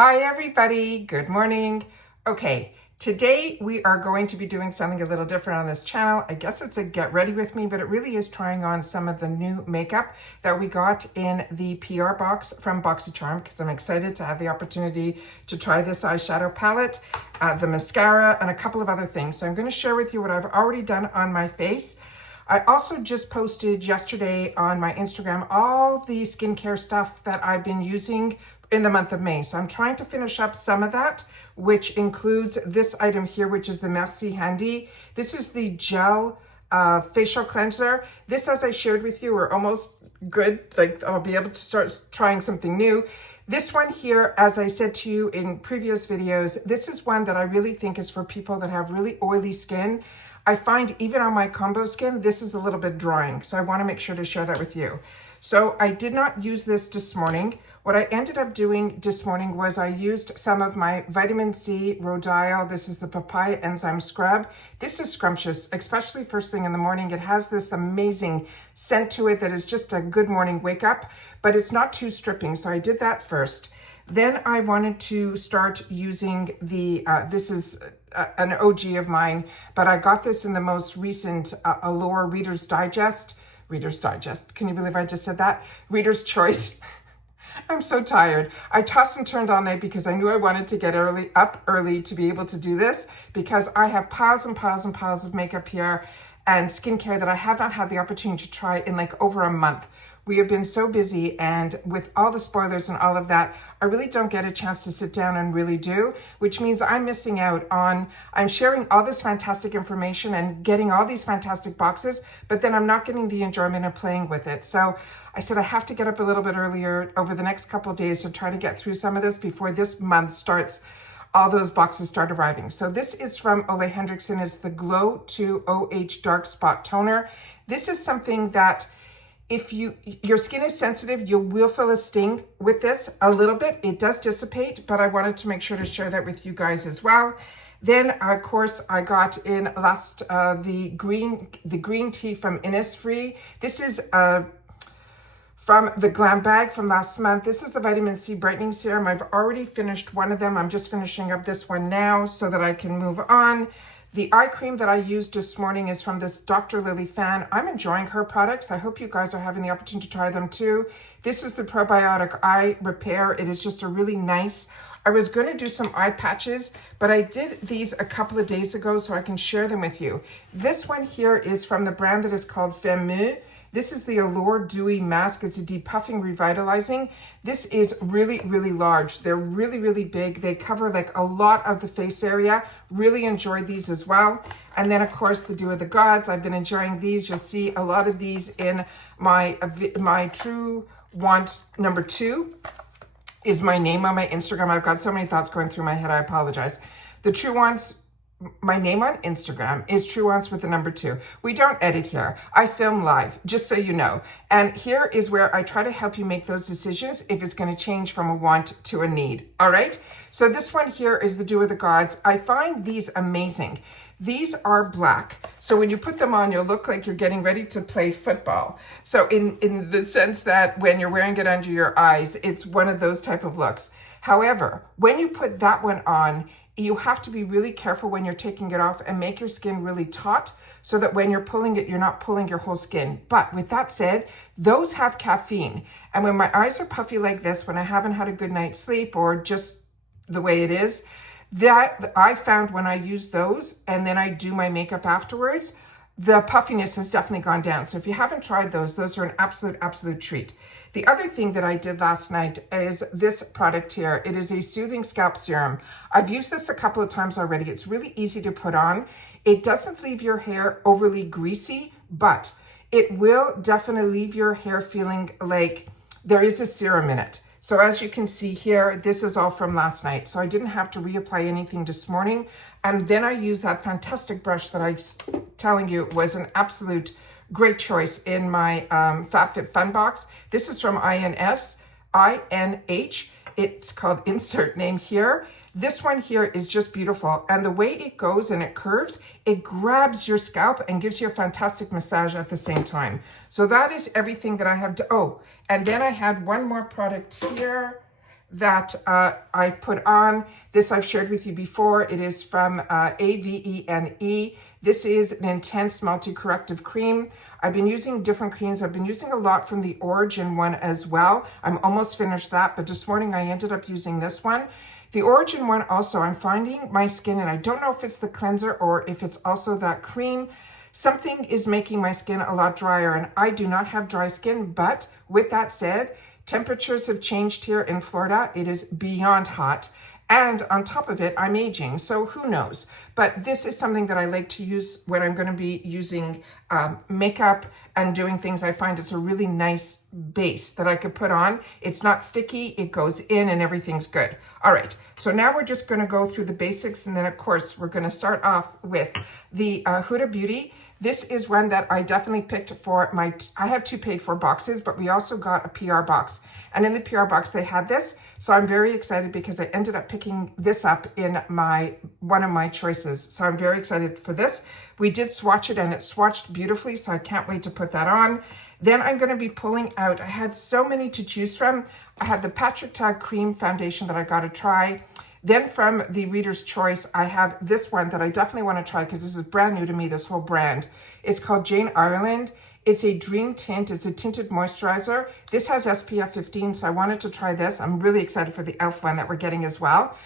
Hi everybody, good morning. Okay, today we are going to be doing something a little different on this channel. I guess it's a get ready with me, but it really is trying on some of the new makeup that we got in the PR box from Boxycharm, because I'm excited to have the opportunity to try this eyeshadow palette, the mascara, and a couple of other things. So I'm going to share with you what I've already done on my face. I also just posted yesterday on my Instagram all the skincare stuff that I've been using in the month of May. So I'm trying to finish up some of that, which includes this item here, which is the Macy Handy. This is the gel facial cleanser. This, as I shared with you, are almost good. Like I'll be able to start trying something new. This one here, as I said to you in previous videos, this is one that I really think is for people that have really oily skin. I find even on my combo skin, this is a little bit drying. So I want to make sure to share that with you. So I did not use this morning. What I ended up doing this morning was I used some of my vitamin C rhodial. This is the papaya enzyme scrub. This is scrumptious, especially first thing in the morning. It has this amazing scent to it that is just a good morning wake up, but it's not too stripping. So I did that first. Then I wanted to start using the, this is an OG of mine, but I got this in the most recent Allure Reader's Digest. Reader's Digest. Can you believe I just said that? Reader's Choice. I'm so tired. I tossed and turned all night because I knew I wanted to get up early to be able to do this, because I have piles and piles and piles of makeup here and skincare that I have not had the opportunity to try in like over a month. We have been so busy, and with all the spoilers and all of that, I really don't get a chance to sit down and really do, which means I'm missing out on, I'm sharing all this fantastic information and getting all these fantastic boxes, but then I'm not getting the enjoyment of playing with it. So I said I have to get up a little bit earlier over the next couple of days to try to get through some of this before this month starts, all those boxes start arriving. So this is from Ole Henriksen. It's the Glow 2 OH Dark Spot Toner. This is something that if your skin is sensitive, you will feel a sting with this a little bit. It does dissipate, but I wanted to make sure to share that with you guys as well. Then, of course, I got in last the green tea from Innisfree. This is from the Glam Bag from last month. This is the Vitamin C Brightening Serum. I've already finished one of them. I'm just finishing up this one now so that I can move on. The eye cream that I used this morning is from this Dr. Lily fan. I'm enjoying her products. I hope you guys are having the opportunity to try them too. This is the Probiotic Eye Repair. It is just a really nice, I was going to do some eye patches, but I did these a couple of days ago so I can share them with you. This one here is from the brand that is called Femme. This is the Allure Dewy Mask. It's a depuffing revitalizing. This is really, really large. They're really, really big. They cover like a lot of the face area. Really enjoyed these as well. And then of course the Dew of the Gods. I've been enjoying these. You'll see a lot of these in my Truewants number 2 is my name on my Instagram. I've got so many thoughts going through my head. I apologize. The Truewants, my name on Instagram is Truewants with the number 2. We don't edit here. I film live, just so you know. And here is where I try to help you make those decisions if it's going to change from a want to a need. All right. So this one here is the Dew of the Gods. I find these amazing. These are black. So when you put them on, you'll look like you're getting ready to play football. So in the sense that when you're wearing it under your eyes, it's one of those type of looks. However, when you put that one on, you have to be really careful when you're taking it off and make your skin really taut so that when you're pulling it, you're not pulling your whole skin. But with that said, those have caffeine. And when my eyes are puffy like this, when I haven't had a good night's sleep or just the way it is, that I found when I use those and then I do my makeup afterwards, the puffiness has definitely gone down. So if you haven't tried those are an absolute treat. The other thing that I did last night is this product here. It is a soothing scalp serum. I've used this a couple of times already. It's really easy to put on. It doesn't leave your hair overly greasy, but it will definitely leave your hair feeling like there is a serum in it. So as you can see here, this is all from last night. So I didn't have to reapply anything this morning. And then I used that fantastic brush that I was telling you was an absolute great choice in my FabFitFun box. This is from INH. It's called Insert Name here. This one here is just beautiful. And the way it goes and it curves, it grabs your scalp and gives you a fantastic massage at the same time. So that is everything that I have to, oh, and then I had one more product here. that I put on. This I've shared with you before. It is from AVENE. This is an intense multi-corrective cream. I've been using different creams. I've been using a lot from the Origin one as well. I'm almost finished that, but this morning I ended up using this one. The Origin one also, I'm finding my skin, and I don't know if it's the cleanser or if it's also that cream, something is making my skin a lot drier, and I do not have dry skin. But with that said, temperatures have changed here in Florida. It is beyond hot. And on top of it, I'm aging, so who knows? But this is something that I like to use when I'm going to be using makeup and doing things. I find it's a really nice base that I could put on. It's not sticky, it goes in, and everything's good. All right, so now we're just going to go through the basics, and then of course we're going to start off with the Huda Beauty. This is one that I definitely picked for my, I have 2 paid for boxes, but we also got a PR box. And in the PR box, they had this. So I'm very excited because I ended up picking this up in one of my choices. So I'm very excited for this. We did swatch it and it swatched beautifully, so I can't wait to put that on. Then I'm going to be pulling out, I had so many to choose from. I had the Patrick Ta Cream Foundation that I got to try. Then from the Reader's Choice, I have this one that I definitely want to try because this is brand new to me, this whole brand. It's called Jane Ireland. It's a dream tint. It's a tinted moisturizer. This has SPF 15, so I wanted to try this. I'm really excited for the e.l.f. one that we're getting as well.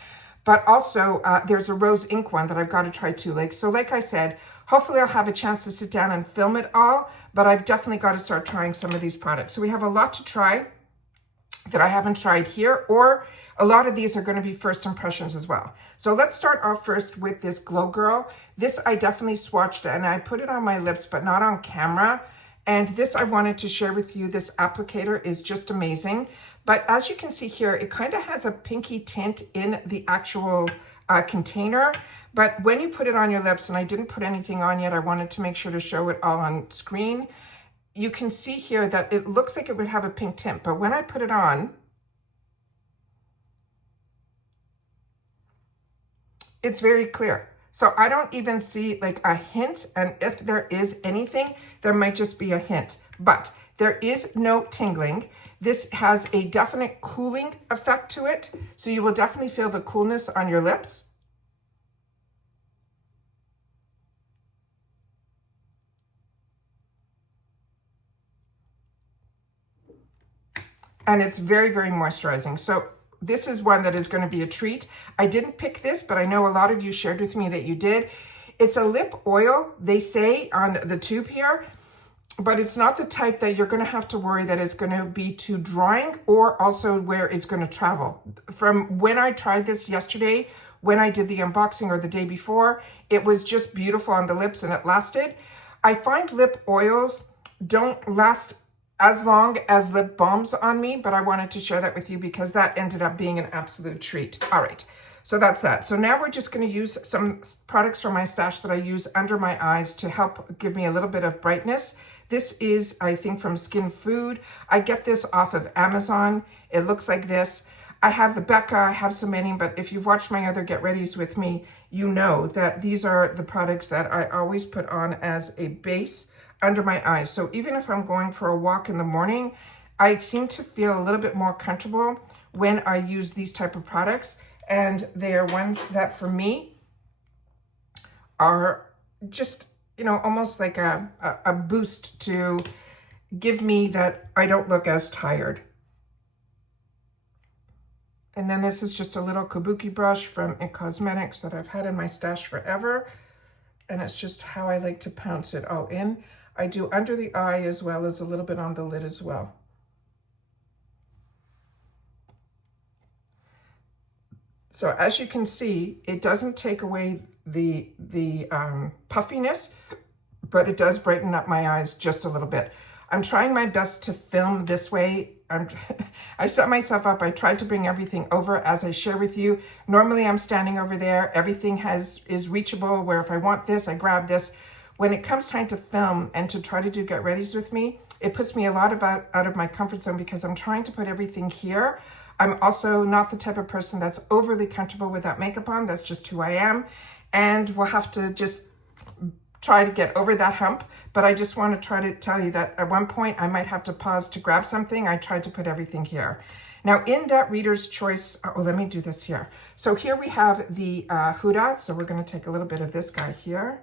But also, there's a rose ink one that I've got to try too. Like I said, hopefully I'll have a chance to sit down and film it all, but I've definitely got to start trying some of these products. So we have a lot to try that I haven't tried here, or a lot of these are going to be first impressions as well. So let's start off first with this Glow Girl. This I definitely swatched and I put it on my lips, but not on camera. And this I wanted to share with you. This applicator is just amazing. But as you can see here, it kind of has a pinky tint in the actual container. But when you put it on your lips, and I didn't put anything on yet, I wanted to make sure to show it all on screen. You can see here that it looks like it would have a pink tint, but when I put it on, it's very clear. So I don't even see like a hint, and if there is anything, there might just be a hint, but there is no tingling. This has a definite cooling effect to it, so you will definitely feel the coolness on your lips. And it's very, very moisturizing. So this is one that is going to be a treat. I didn't pick this, but I know a lot of you shared with me that you did. It's a lip oil, they say on the tube here, but it's not the type that you're going to have to worry that it's going to be too drying or also where it's going to travel. From when I tried this yesterday, when I did the unboxing or the day before, it was just beautiful on the lips and it lasted. I find lip oils don't last as long as lip balms on me, but I wanted to share that with you because that ended up being an absolute treat. All right, so that's that. So now we're just going to use some products from my stash that I use under my eyes to help give me a little bit of brightness. This is, I think, from Skin Food. I get this off of Amazon. It looks like this. I have the Becca, I have so many, but if you've watched my other Get Readies with me, you know that these are the products that I always put on as a base under my eyes. So even if I'm going for a walk in the morning, I seem to feel a little bit more comfortable when I use these type of products. And they are ones that for me are just, you know, almost like a boost to give me that I don't look as tired. And then this is just a little kabuki brush from It Cosmetics that I've had in my stash forever. And it's just how I like to pounce it all in. I do under the eye as well as a little bit on the lid as well. So as you can see, it doesn't take away the puffiness, but it does brighten up my eyes just a little bit. I'm trying my best to film this way. I set myself up. I tried to bring everything over as I share with you. Normally I'm standing over there. Everything is reachable where if I want this, I grab this. When it comes time to film and to try to do Get Readies with me, it puts me a lot out of my comfort zone because I'm trying to put everything here. I'm also not the type of person that's overly comfortable with that makeup on. That's just who I am. And we'll have to just try to get over that hump. But I just want to try to tell you that at one point I might have to pause to grab something. I tried to put everything here. Now in that Reader's Choice, oh, let me do this here. So here we have the Huda. So we're going to take a little bit of this guy here.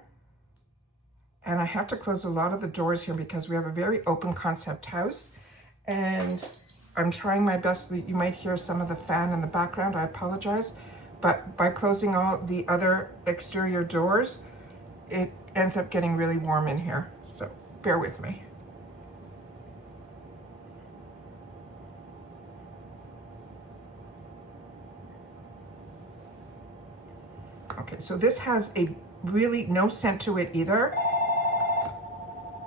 And I have to close a lot of the doors here because we have a very open concept house. And I'm trying my best. You might hear some of the fan in the background. I apologize. But by closing all the other exterior doors, it ends up getting really warm in here. So bear with me. Okay, so this has a really no scent to it either.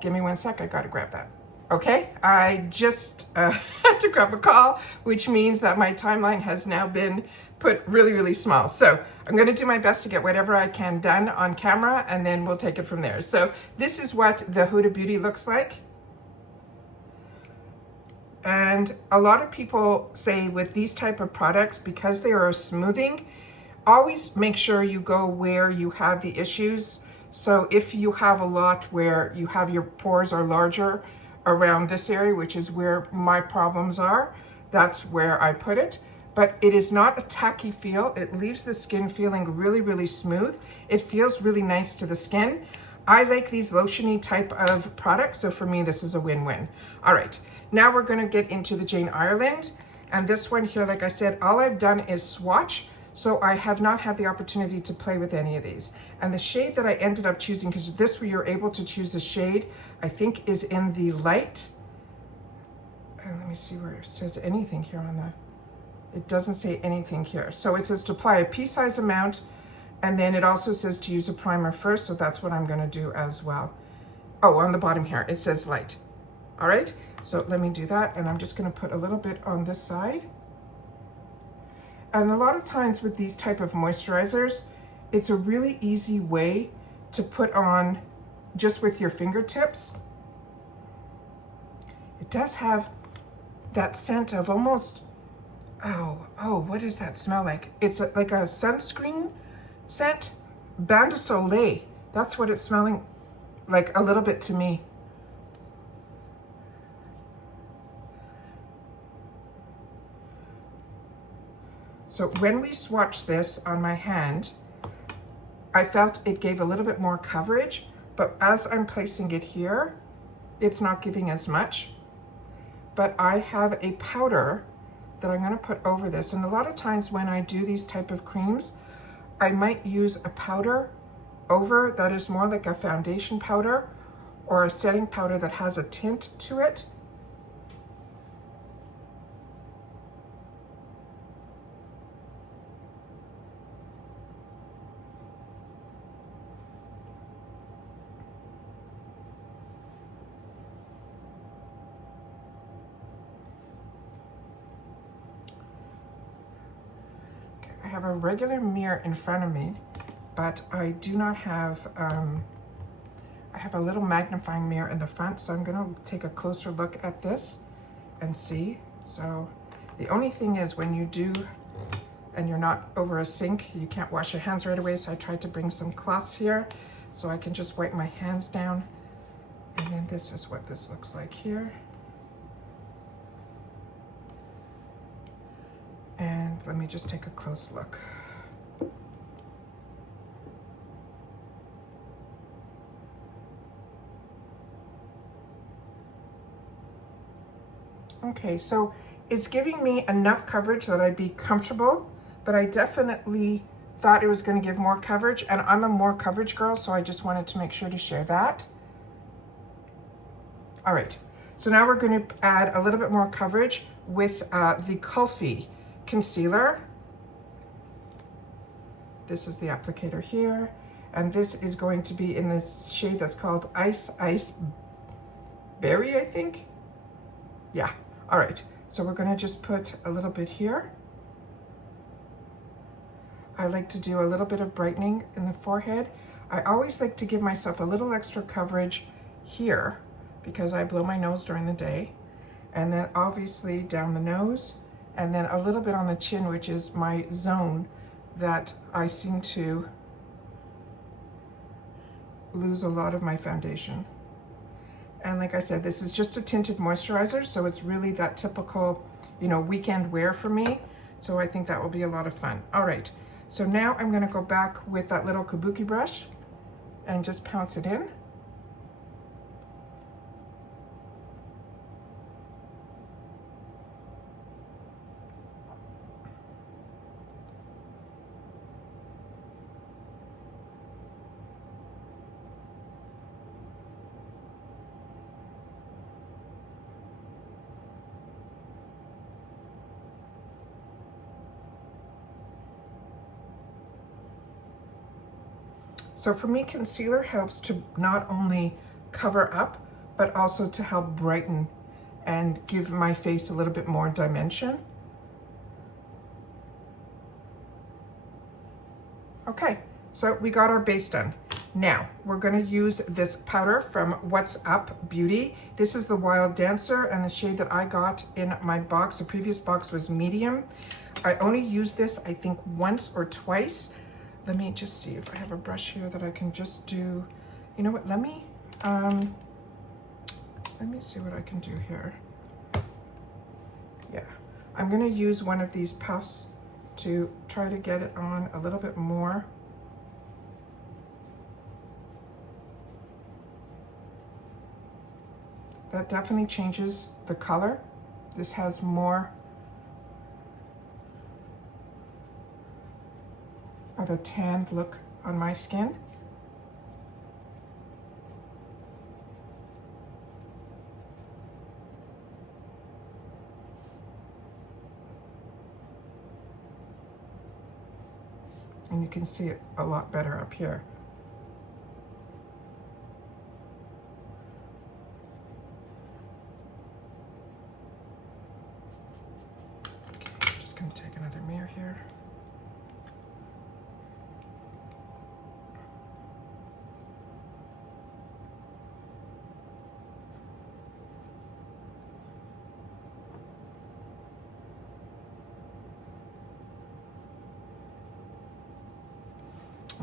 Give me 1 sec, I gotta grab that. Okay, I just had to grab a call, which means that my timeline has now been put really, really small. So I'm gonna do my best to get whatever I can done on camera, and then we'll take it from there. So this is what the Huda Beauty looks like. And a lot of people say with these type of products, because they are smoothing, always make sure you go where you have the issues. So if you have a lot where you have your pores are larger around this area, which is where my problems are, that's where I put it. But it is not a tacky feel. It leaves the skin feeling really, really smooth. It feels really nice to the skin. I like these lotiony type of products, so for me, this is a win-win. All right, now we're gonna get into the Jane Ireland. And this one here, like I said, all I've done is swatch. So I have not had the opportunity to play with any of these. And the shade that I ended up choosing, because this where you're able to choose a shade, I think is in the light. And let me see where it says anything here on the, it doesn't say anything here. So it says to apply a pea-size amount, and then it also says to use a primer first, so that's what I'm gonna do as well. Oh, on the bottom here, it says light. All right, so let me do that, and I'm just gonna put a little bit on this side. And a lot of times with these type of moisturizers, it's a really easy way to put on just with your fingertips. It does have that scent of almost, oh, what does that smell like? It's like a sunscreen scent. Bain de Soleil, that's what it's smelling like a little bit to me. So when we swatched this on my hand, I felt it gave a little bit more coverage, but as I'm placing it here, it's not giving as much. But I have a powder that I'm gonna put over this. And a lot of times when I do these type of creams, I might use a powder over that is more like a foundation powder or a setting powder that has a tint to it. I have a regular mirror in front of me, but I do not have, I have a little magnifying mirror in the front, so I'm gonna take a closer look at this and see. So the only thing is when you do, and you're not over a sink, you can't wash your hands right away, so I tried to bring some cloths here so I can just wipe my hands down. And then this is what this looks like here. And let me just take a close look. Okay, so it's giving me enough coverage that I'd be comfortable, but I definitely thought it was going to give more coverage, and I'm a more coverage girl, so I just wanted to make sure to share that. All right, so now we're going to add a little bit more coverage with the Kulfi concealer. This is the applicator here, and this is going to be in the shade that's called Ice Berry, I think. Yeah, all right. So we're gonna just put a little bit here. I like to do a little bit of brightening in the forehead. I always like to give myself a little extra coverage here because I blow my nose during the day. And then obviously down the nose, and then a little bit on the chin, which is my zone that I seem to lose a lot of my foundation. And like I said, this is just a tinted moisturizer, so it's really that typical, you know, weekend wear for me. So I think that will be a lot of fun. All right, so now I'm gonna go back with that little kabuki brush and just pounce it in. So for me, concealer helps to not only cover up, but also to help brighten and give my face a little bit more dimension. Okay, so we got our base done. Now, we're gonna use this powder from What's Up Beauty. This is the Wild Dancer, and the shade that I got in my box, the previous box was medium. I only used this, I think, once or twice. Let me just see if I have a brush here that I can just do. You know what, let me see what I can do here. Yeah, I'm gonna use one of these puffs to try to get it on a little bit more. That definitely changes the color. This has more of a tanned look on my skin. And you can see it a lot better up here. Okay, just gonna take another mirror here.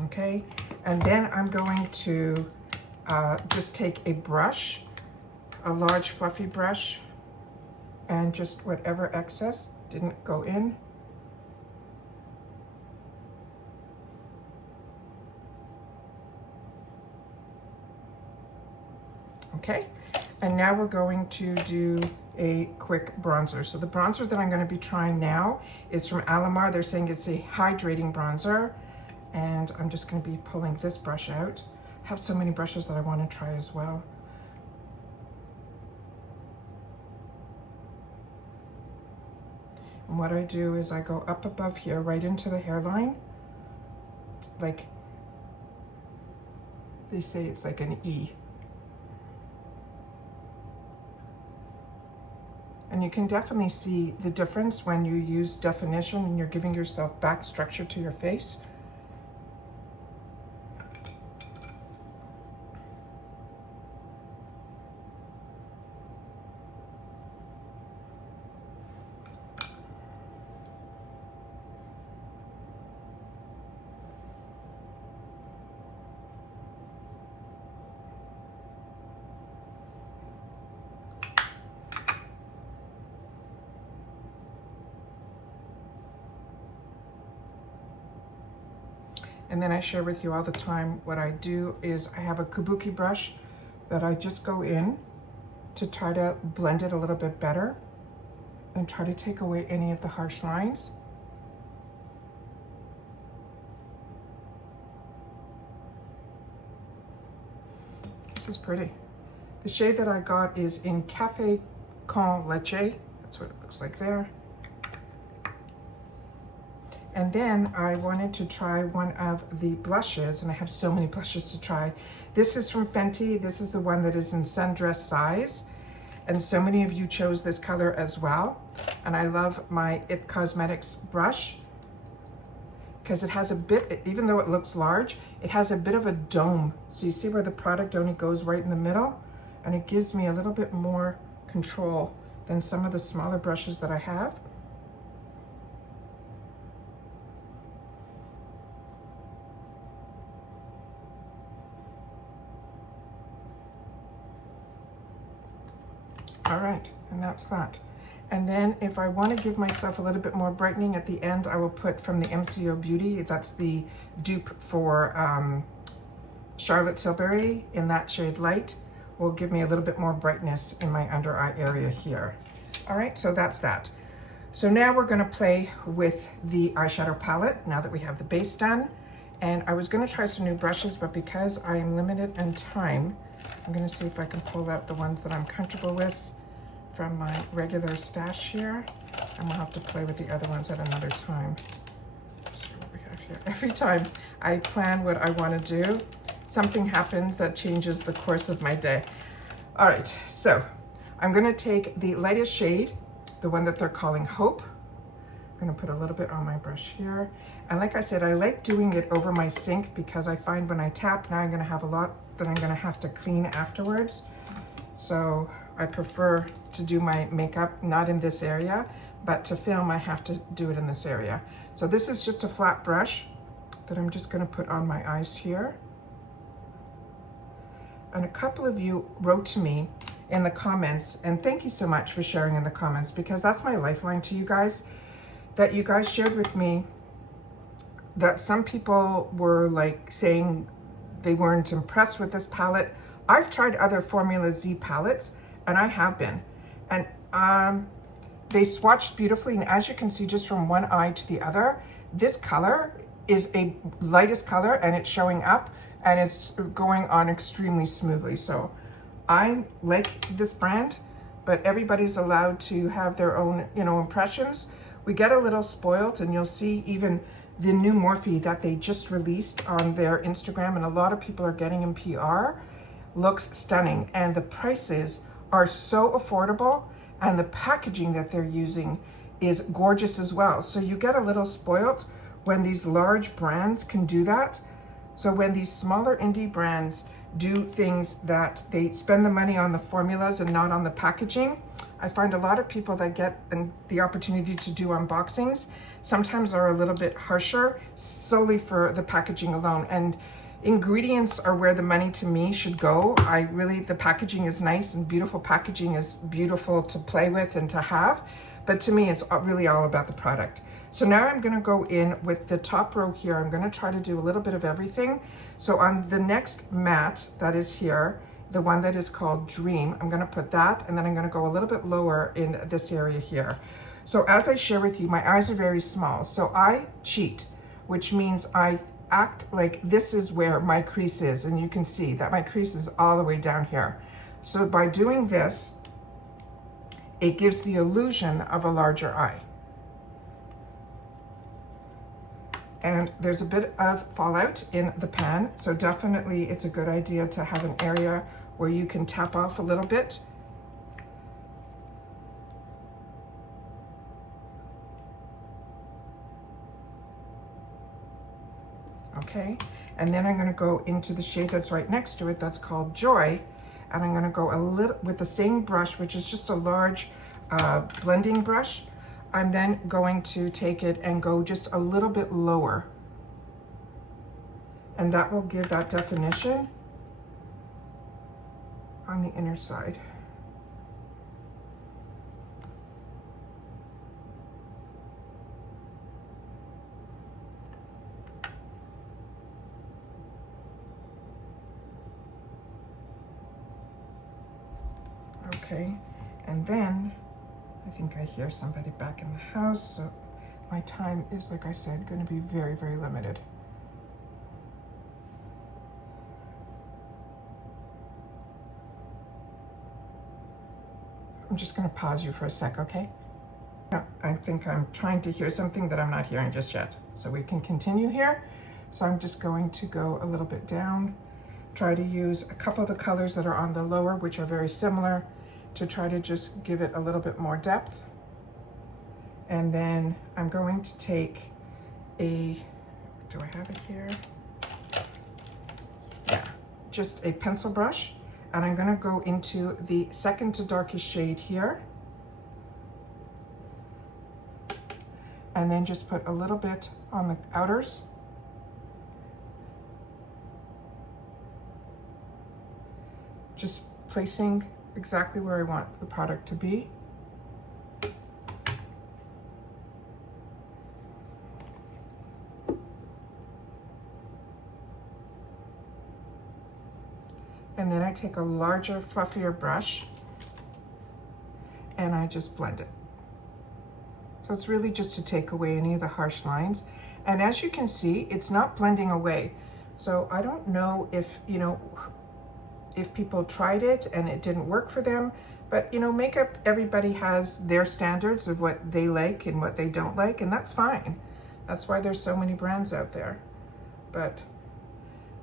Okay, and then I'm going to just take a brush, a large fluffy brush, and just whatever excess didn't go in. Okay, and now we're going to do a quick bronzer. So the bronzer that I'm going to be trying now is from Allure. They're saying it's a hydrating bronzer. And I'm just going to be pulling this brush out. I have so many brushes that I want to try as well. And what I do is I go up above here, right into the hairline. Like, they say it's like an E. And you can definitely see the difference when you use definition and you're giving yourself back structure to your face. And then I share with you all the time, what I do is I have a kabuki brush that I just go in to try to blend it a little bit better and try to take away any of the harsh lines. This is pretty. The shade that I got is in Café con Leche. That's what it looks like there. And then I wanted to try one of the blushes, and I have so many blushes to try. This is from Fenty. This is the one that is in sundress size. And so many of you chose this color as well. And I love my It Cosmetics brush because it has a bit, even though it looks large, it has a bit of a dome. So you see where the product only goes right in the middle? And it gives me a little bit more control than some of the smaller brushes that I have. All right, and that's that. And then if I want to give myself a little bit more brightening at the end, I will put from the MCO Beauty, that's the dupe for Charlotte Tilbury in that shade Light, will give me a little bit more brightness in my under eye area here. All right, so that's that. So now we're gonna play with the eyeshadow palette now that we have the base done. And I was gonna try some new brushes, but because I am limited in time, I'm gonna see if I can pull out the ones that I'm comfortable with from my regular stash here, and we'll have to play with the other ones at another time. So what we have here. Every time I plan what I want to do, something happens that changes the course of my day. All right, so I'm going to take the lightest shade, the one that they're calling Hope. I'm going to put a little bit on my brush here, and like I said, I like doing it over my sink because I find when I tap, now I'm going to have a lot that I'm going to have to clean afterwards. So I prefer to do my makeup not in this area, but to film I have to do it in this area. So this is just a flat brush that I'm just going to put on my eyes here. And a couple of you wrote to me in the comments, and thank you so much for sharing in the comments, because that's my lifeline to you guys, that you guys shared with me that some people were like saying they weren't impressed with this palette. I've tried other Formula Z palettes, and I have been, and they swatched beautifully, and as you can see just from one eye to the other, this color is a lightest color and it's showing up and it's going on extremely smoothly. So I like this brand, but everybody's allowed to have their own, you know, impressions. We get a little spoiled, and you'll see even the new Morphe that they just released on their Instagram, and a lot of people are getting in PR, looks stunning, and the prices are so affordable, and the packaging that they're using is gorgeous as well. So you get a little spoiled when these large brands can do that. So when these smaller indie brands do things that they spend the money on the formulas and not on the packaging, I find a lot of people that get the opportunity to do unboxings sometimes are a little bit harsher solely for the packaging alone. And ingredients are where the money to me should go. The packaging is nice, and beautiful packaging is beautiful to play with and to have, but to me it's really all about the product. So now I'm going to go in with the top row here. I'm going to try to do a little bit of everything. So on the next mat that is here, the one that is called Dream, I'm going to put that, and then I'm going to go a little bit lower in this area here. So as I share with you, my eyes are very small, so I cheat, which means I act like this is where my crease is, and you can see that my crease is all the way down here. So by doing this, it gives the illusion of a larger eye. And there's a bit of fallout in the pan, so definitely it's a good idea to have an area where you can tap off a little bit. Okay, and then I'm going to go into the shade that's right next to it, that's called Joy, and I'm going to go a little with the same brush, which is just a large blending brush. I'm then going to take it and go just a little bit lower, and that will give that definition on the inner side. Okay, and then I think I hear somebody back in the house, so my time is, like I said, going to be very, very limited. I'm just going to pause you for a sec, okay? No, I think I'm trying to hear something that I'm not hearing just yet, so we can continue here. So I'm just going to go a little bit down, try to use a couple of the colors that are on the lower, which are very similar, to try to just give it a little bit more depth. And then I'm going to take do I have it here? Yeah, just a pencil brush, and I'm gonna go into the second to darkest shade here, and then just put a little bit on the outers. Just placing exactly where I want the product to be. And then I take a larger, fluffier brush and I just blend it. So it's really just to take away any of the harsh lines. And as you can see, it's not blending away. So I don't know if, you know, if people tried it and it didn't work for them, but you know, makeup, everybody has their standards of what they like and what they don't like, and that's fine. That's why there's so many brands out there. But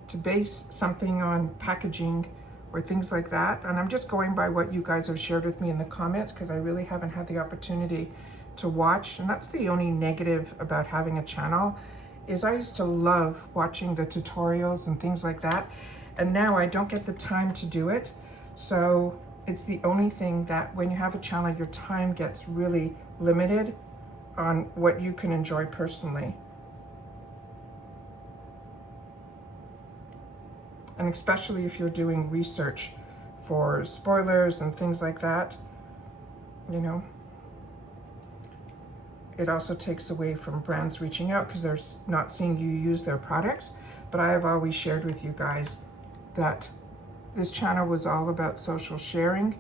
to base something on packaging or things like that, and I'm just going by what you guys have shared with me in the comments because I really haven't had the opportunity to watch, and that's the only negative about having a channel, is I used to love watching the tutorials and things like that, and now I don't get the time to do it. So it's the only thing that when you have a channel, your time gets really limited on what you can enjoy personally. And especially if you're doing research for spoilers and things like that, you know, it also takes away from brands reaching out because they're not seeing you use their products. But I have always shared with you guys that this channel was all about social sharing,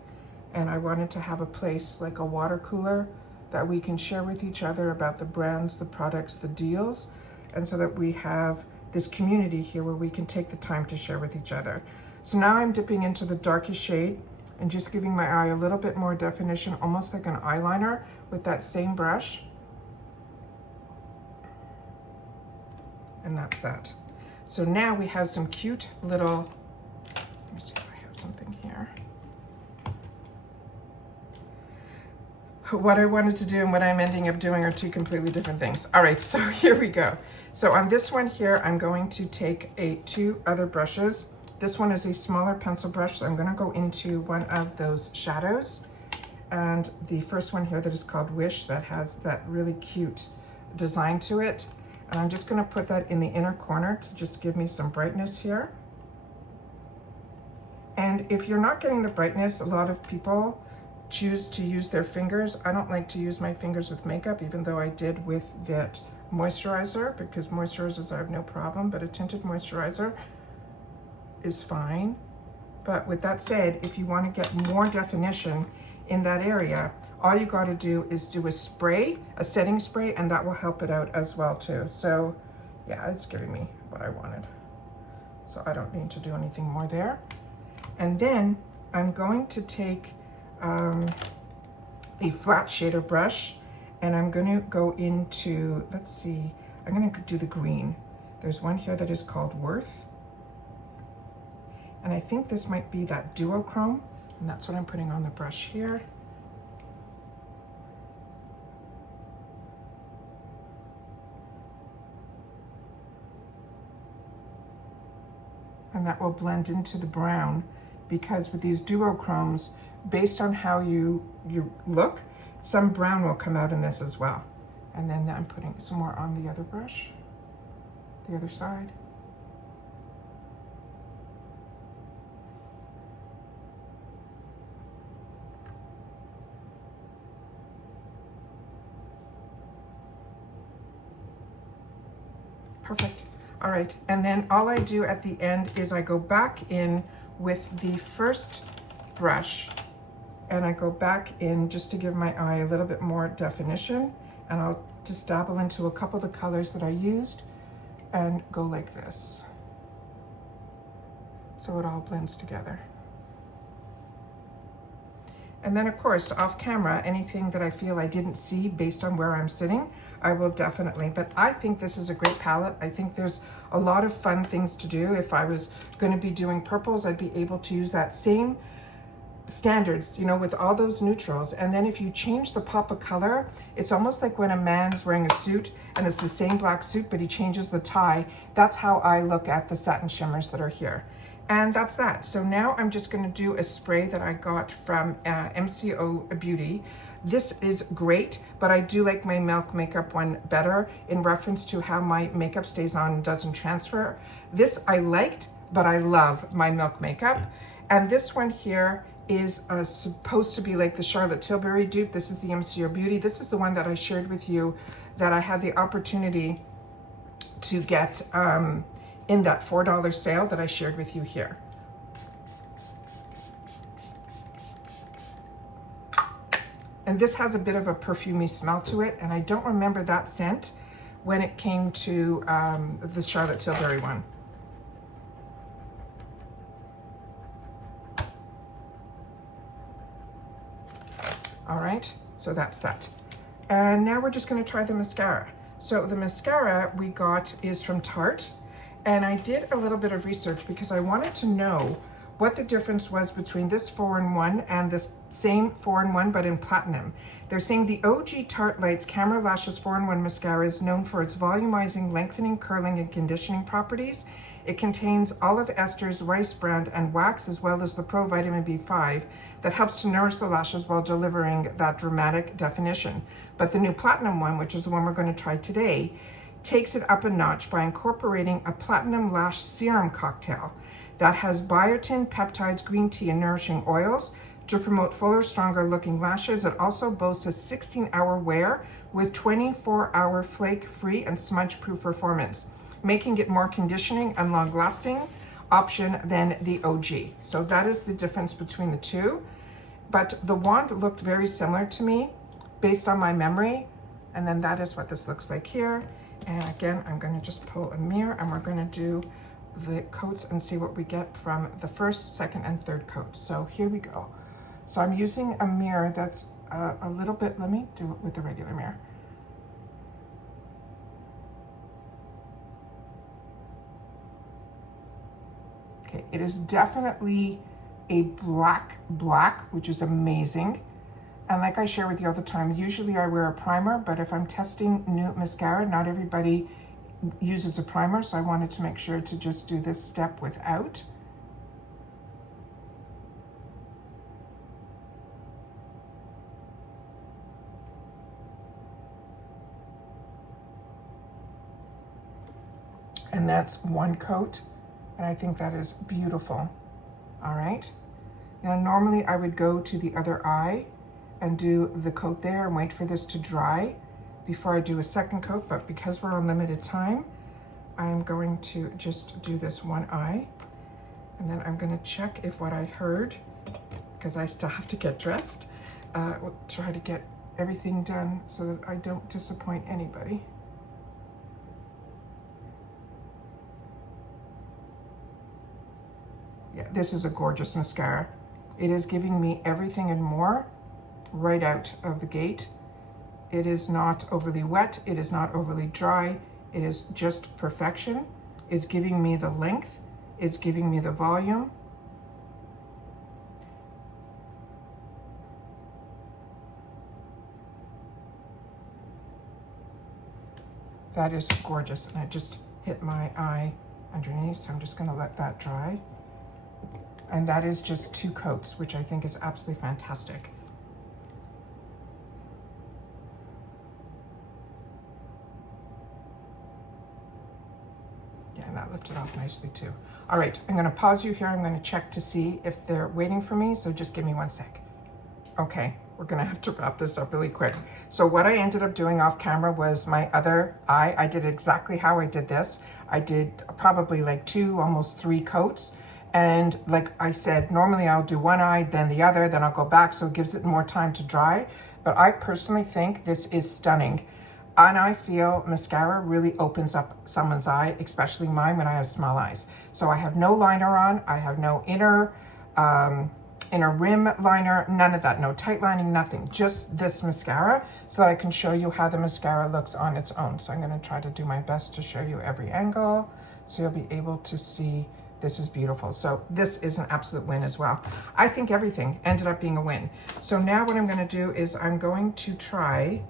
and I wanted to have a place like a water cooler that we can share with each other about the brands, the products, the deals, and so that we have this community here where we can take the time to share with each other. So now I'm dipping into the darkest shade and just giving my eye a little bit more definition, almost like an eyeliner with that same brush. And that's that. So now we have some cute little, let me see if I have something here. What I wanted to do and what I'm ending up doing are two completely different things. All right, so here we go. So on this one here, I'm going to take two other brushes. This one is a smaller pencil brush, so I'm gonna go into one of those shadows. And the first one here that is called Wish, that has that really cute design to it. And I'm just gonna put that in the inner corner to just give me some brightness here. And if you're not getting the brightness, a lot of people choose to use their fingers. I don't like to use my fingers with makeup, even though I did with that moisturizer, because moisturizers I have no problem, but a tinted moisturizer is fine. But with that said, if you want to get more definition in that area, all you got to do is do a spray, a setting spray, and that will help it out as well too. So yeah, it's giving me what I wanted. So I don't need to do anything more there. And then I'm going to take a flat shader brush, and I'm going to go into, let's see, I'm going to do the green. There's one here that is called Worth. And I think this might be that duochrome, and that's what I'm putting on the brush here. And that will blend into the brown, because with these duochromes, based on how you look, some brown will come out in this as well. And then I'm putting some more on the other brush, the other side. Perfect. All right, and then all I do at the end is I go back in with the first brush, and I go back in just to give my eye a little bit more definition, and I'll just dabble into a couple of the colors that I used and go like this. So it all blends together. And then of course, off camera, anything that I feel I didn't see based on where I'm sitting, I will definitely, but I think this is a great palette. I think there's a lot of fun things to do. If I was going to be doing purples, I'd be able to use that same standards, you know, with all those neutrals. And then if you change the pop of color, it's almost like when a man's wearing a suit and it's the same black suit, but he changes the tie. That's how I look at the satin shimmers that are here. And that's that. So now I'm just going to do a spray that I got from MCO Beauty. This is great, but I do like my Milk Makeup one better in reference to how my makeup stays on and doesn't transfer. This I liked, but I love my Milk Makeup. And this one here is supposed to be like the Charlotte Tilbury dupe. This is the MCO Beauty. This is the one that I shared with you that I had the opportunity to get in that $4 sale that I shared with you here. And this has a bit of a perfumey smell to it, and I don't remember that scent when it came to the Charlotte Tilbury one. All right, so that's that. And now we're just gonna try the mascara. So the mascara we got is from Tarte, and I did a little bit of research because I wanted to know what the difference was between this 4-in-1 and this same 4-in-1 but in platinum. They're saying the OG Tarte Lights Camera Lashes 4-in-1 mascara is known for its volumizing, lengthening, curling, and conditioning properties. It contains olive esters, rice bran, and wax, as well as the Pro Vitamin B5 that helps to nourish the lashes while delivering that dramatic definition. But the new platinum one, which is the one we're going to try today, takes it up a notch by incorporating a platinum lash serum cocktail that has biotin, peptides, green tea, and nourishing oils to promote fuller, stronger looking lashes. It also boasts a 16-hour wear with 24-hour flake-free and smudge-proof performance, making it more conditioning and long-lasting option than the OG. So that is the difference between the two. But the wand looked very similar to me based on my memory. And then that is what this looks like here. And again, I'm going to just pull a mirror and we're going to do the coats and see what we get from the first, second, and third coat. So here we go. So I'm using a mirror that's a little bit, let me do it with the regular mirror. Okay, it is definitely a black, which is amazing. And like I share with you all the time, usually I wear a primer, but if I'm testing new mascara, not everybody uses a primer, so I wanted to make sure to just do this step without. And that's one coat, and I think that is beautiful. All right. Now, normally I would go to the other eye and do the coat there and wait for this to dry before I do a second coat, but because we're on limited time, I am going to just do this one eye, and then I'm going to check if what I heard, because I still have to get dressed, try to get everything done so that I don't disappoint anybody. Yeah, this is a gorgeous mascara. It is giving me everything and more right out of the gate. It is not overly wet. It is not overly dry. It is just perfection. It's giving me the length. It's giving me the volume. That is gorgeous. And I just hit my eye underneath, so I'm just gonna let that dry. And that is just 2 coats, which I think is absolutely fantastic. Yeah, and that lifted off nicely too. All right, I'm gonna pause you here. I'm gonna check to see if they're waiting for me, so just give me 1 sec. Okay, we're gonna have to wrap this up really quick. So what I ended up doing off camera was my other eye. I did exactly how I did this. I did probably like 2, almost 3 coats. And like I said, normally I'll do one eye, then the other, then I'll go back, so it gives it more time to dry. But I personally think this is stunning. And I feel mascara really opens up someone's eye, especially mine when I have small eyes. So I have no liner on, I have no inner rim liner, none of that, no tight lining, nothing. Just this mascara so that I can show you how the mascara looks on its own. So I'm gonna try to do my best to show you every angle so you'll be able to see. This is beautiful. So this is an absolute win as well. I think everything ended up being a win. So now what I'm going to do is I'm going to try,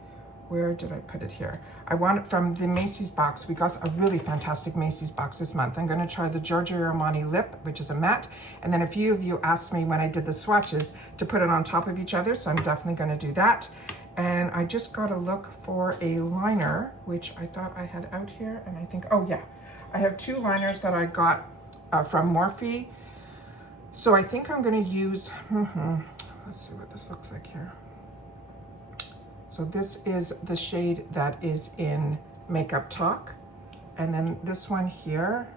where did I put it here? I want it from the Macy's box. We got a really fantastic Macy's box this month. I'm going to try the Giorgio Armani lip, which is a matte. And then a few of you asked me when I did the swatches to put it on top of each other. So I'm definitely going to do that. And I just got to look for a liner, which I thought I had out here. And I think, oh yeah, I have 2 liners that I got from Morphe. So I think I'm going to use, let's see what this looks like here. So this is the shade that is in Makeup Talk. And then this one here,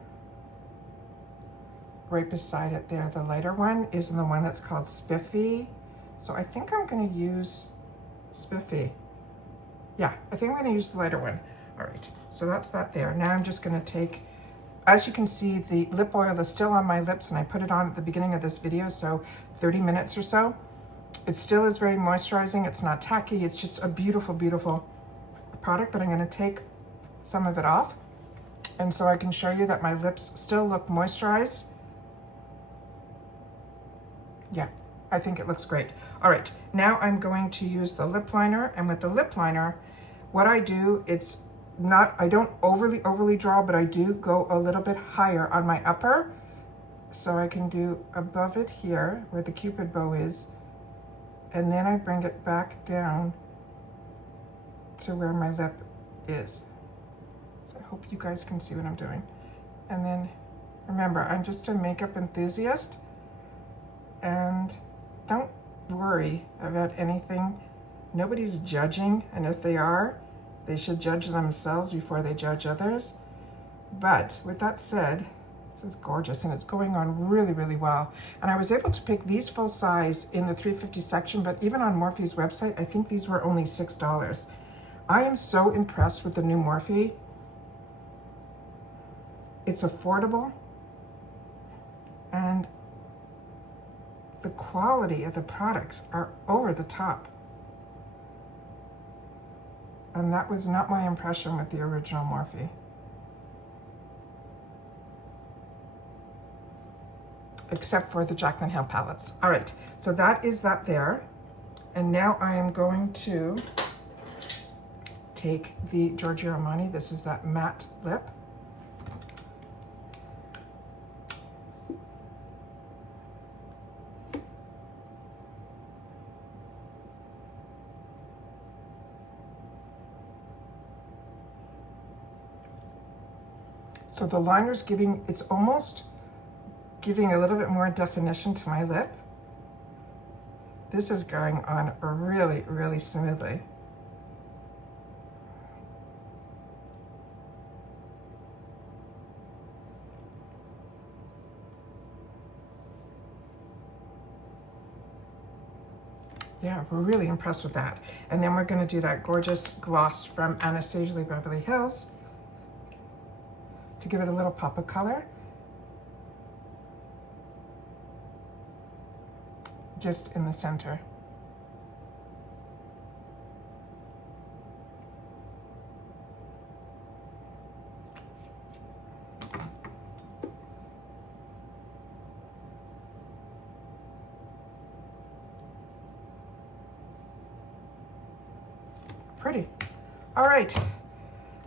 right beside it there, the lighter one, is the one that's called Spiffy. So I think I'm going to use spiffy. Yeah, I think I'm gonna use the lighter one. All right, so that's that there. Now I'm just gonna take, as you can see, the lip oil is still on my lips and I put it on at the beginning of this video, so 30 minutes or so. It still is very moisturizing. It's not tacky. It's just a beautiful, beautiful product, but I'm gonna take some of it off. And so I can show you that my lips still look moisturized. Yeah, I think it looks great. All right, now I'm going to use the lip liner, and with the lip liner, what I do, it's not, I don't overly draw, but I do go a little bit higher on my upper. So I can do above it here where the Cupid bow is, and then I bring it back down to where my lip is. So I hope you guys can see what I'm doing. And then remember, I'm just a makeup enthusiast, and don't worry about anything. Nobody's judging, and if they are, they should judge themselves before they judge others. But with that said, this is gorgeous and it's going on really, really well. And I was able to pick these full size in the 350 section, but even on Morphe's website, I think these were only $6. I am so impressed with the new Morphe. It's affordable, and the quality of the products are over the top. And that was not my impression with the original Morphe. Except for the Jaclyn Hill palettes. All right, so that is that there. And now I am going to take the Giorgio Armani. This is that matte lip. So the liner's giving, it's almost giving a little bit more definition to my lip. This is going on really, really smoothly. Yeah, we're really impressed with that. And then we're gonna do that gorgeous gloss from Anastasia Beverly Hills to give it a little pop of color. Just in the center. Pretty. All right.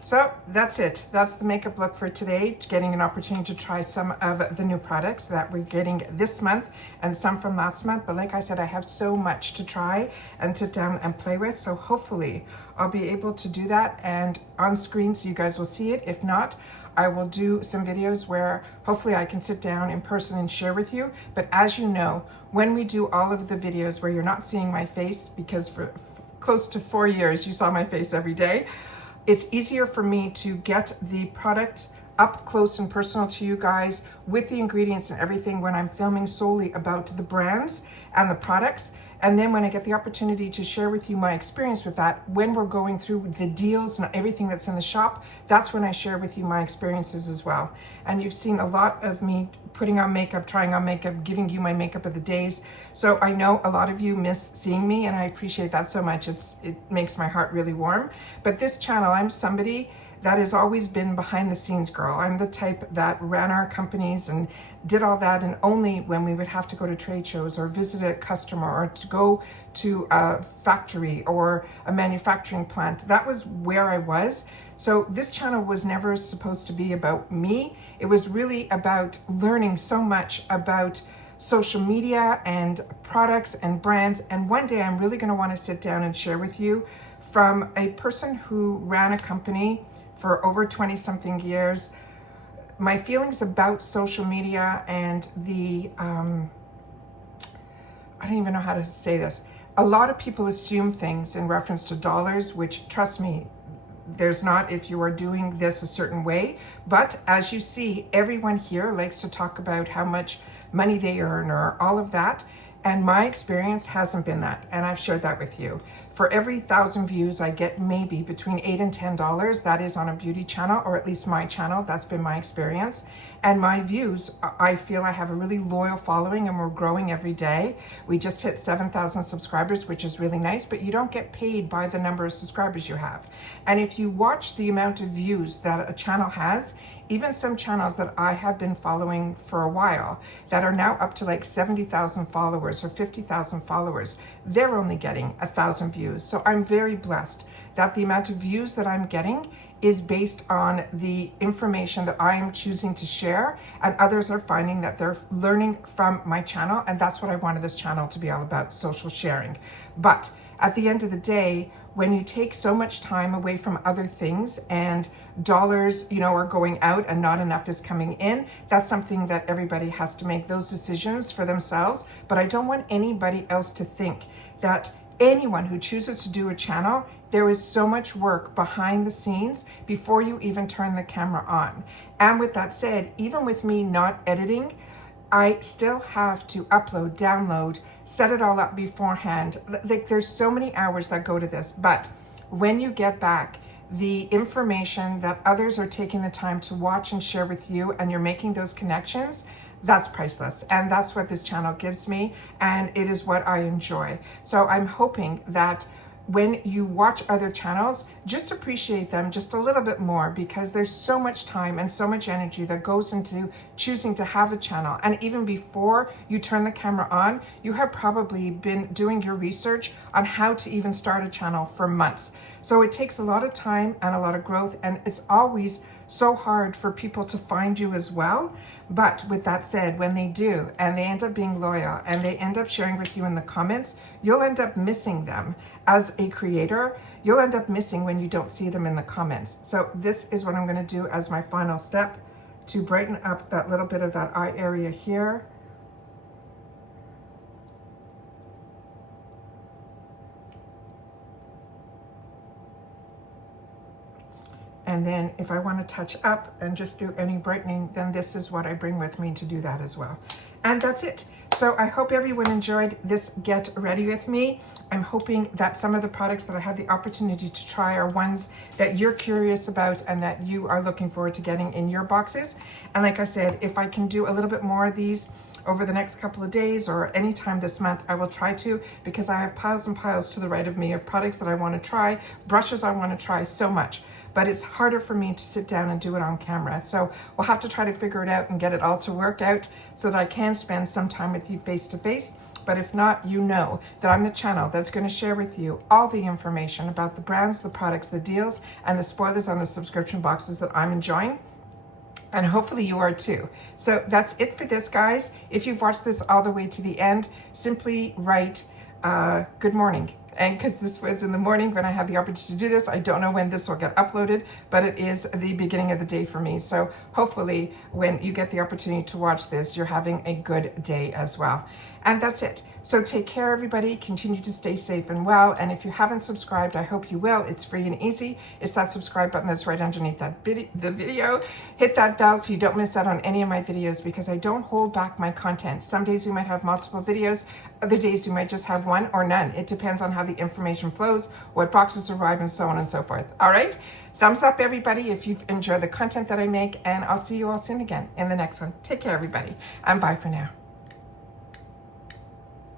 So that's it. That's the makeup look for today. Getting an opportunity to try some of the new products that we're getting this month and some from last month. But like I said, I have so much to try and sit down and play with. So hopefully I'll be able to do that and on screen so you guys will see it. If not, I will do some videos where hopefully I can sit down in person and share with you. But as you know, when we do all of the videos where you're not seeing my face, because for close to 4 years you saw my face every day, it's easier for me to get the product up close and personal to you guys with the ingredients and everything when I'm filming solely about the brands and the products. And then when I get the opportunity to share with you my experience with that, when we're going through the deals and everything that's in the shop, that's when I share with you my experiences as well. And you've seen a lot of me putting on makeup, trying on makeup, giving you my makeup of the days. So I know a lot of you miss seeing me, and I appreciate that so much. It makes my heart really warm. But this channel, I'm somebody that has always been behind the scenes girl. I'm the type that ran our companies and did all that, and only when we would have to go to trade shows or visit a customer or to go to a factory or a manufacturing plant. That was where I was. So this channel was never supposed to be about me. It was really about learning so much about social media and products and brands. And one day I'm really gonna wanna sit down and share with you from a person who ran a company for over 20 something years, my feelings about social media and the, I don't even know how to say this. A lot of people assume things in reference to dollars, which, trust me, there's not if you are doing this a certain way. But as you see, everyone here likes to talk about how much money they earn or all of that. And my experience hasn't been that, and I've shared that with you. For every 1,000 views, I get maybe between $8 and $10. That is on a beauty channel, or at least my channel. That's been my experience. And my views, I feel I have a really loyal following, and we're growing every day. We just hit 7,000 subscribers, which is really nice, but you don't get paid by the number of subscribers you have. And if you watch the amount of views that a channel has, even some channels that I have been following for a while that are now up to like 70,000 followers or 50,000 followers, they're only getting 1,000 views. So I'm very blessed that the amount of views that I'm getting is based on the information that I am choosing to share, and others are finding that they're learning from my channel, and that's what I wanted this channel to be all about, social sharing. But at the end of the day, when you take so much time away from other things and dollars, are going out and not enough is coming in, that's something that everybody has to make those decisions for themselves. But I don't want anybody else to think that anyone who chooses to do a channel, there is so much work behind the scenes before you even turn the camera on. And with that said, even with me not editing, I still have to upload, download, set it all up beforehand. Like, there's so many hours that go to this, but when you get back the information that others are taking the time to watch and share with you, and you're making those connections, that's priceless. And that's what this channel gives me, and it is what I enjoy. So I'm hoping that when you watch other channels, just appreciate them just a little bit more, because there's so much time and so much energy that goes into choosing to have a channel. And even before you turn the camera on, you have probably been doing your research on how to even start a channel for months. So it takes a lot of time and a lot of growth, and it's always so hard for people to find you as well. But with that said, when they do, and they end up being loyal, and they end up sharing with you in the comments, you'll end up missing them as a creator. You'll end up missing when you don't see them in the comments. So this is what I'm going to do as my final step to brighten up that little bit of that eye area here. And then if I want to touch up and just do any brightening, then this is what I bring with me to do that as well. And that's it. So I hope everyone enjoyed this Get Ready With Me. I'm hoping that some of the products that I had the opportunity to try are ones that you're curious about and that you are looking forward to getting in your boxes. And like I said, if I can do a little bit more of these over the next couple of days or anytime this month, I will try to, because I have piles and piles to the right of me of products that I want to try, brushes I want to try so much. But it's harder for me to sit down and do it on camera. So we'll have to try to figure it out and get it all to work out so that I can spend some time with you face to face. But if not, you know that I'm the channel that's going to share with you all the information about the brands, the products, the deals, and the spoilers on the subscription boxes that I'm enjoying. And hopefully you are too. So that's it for this, guys. If you've watched this all the way to the end, simply write good morning. And because this was in the morning when I had the opportunity to do this, I don't know when this will get uploaded, but it is the beginning of the day for me. So hopefully when you get the opportunity to watch this, you're having a good day as well. And that's it. So take care, everybody. Continue to stay safe and well. And if you haven't subscribed, I hope you will. It's free and easy. It's that subscribe button that's right underneath that the video. Hit that bell so you don't miss out on any of my videos, because I don't hold back my content. Some days we might have multiple videos. Other days we might just have one or none. It depends on how the information flows, what boxes arrive, and so on and so forth. All right? Thumbs up, everybody, if you've enjoyed the content that I make. And I'll see you all soon again in the next one. Take care, everybody. And bye for now.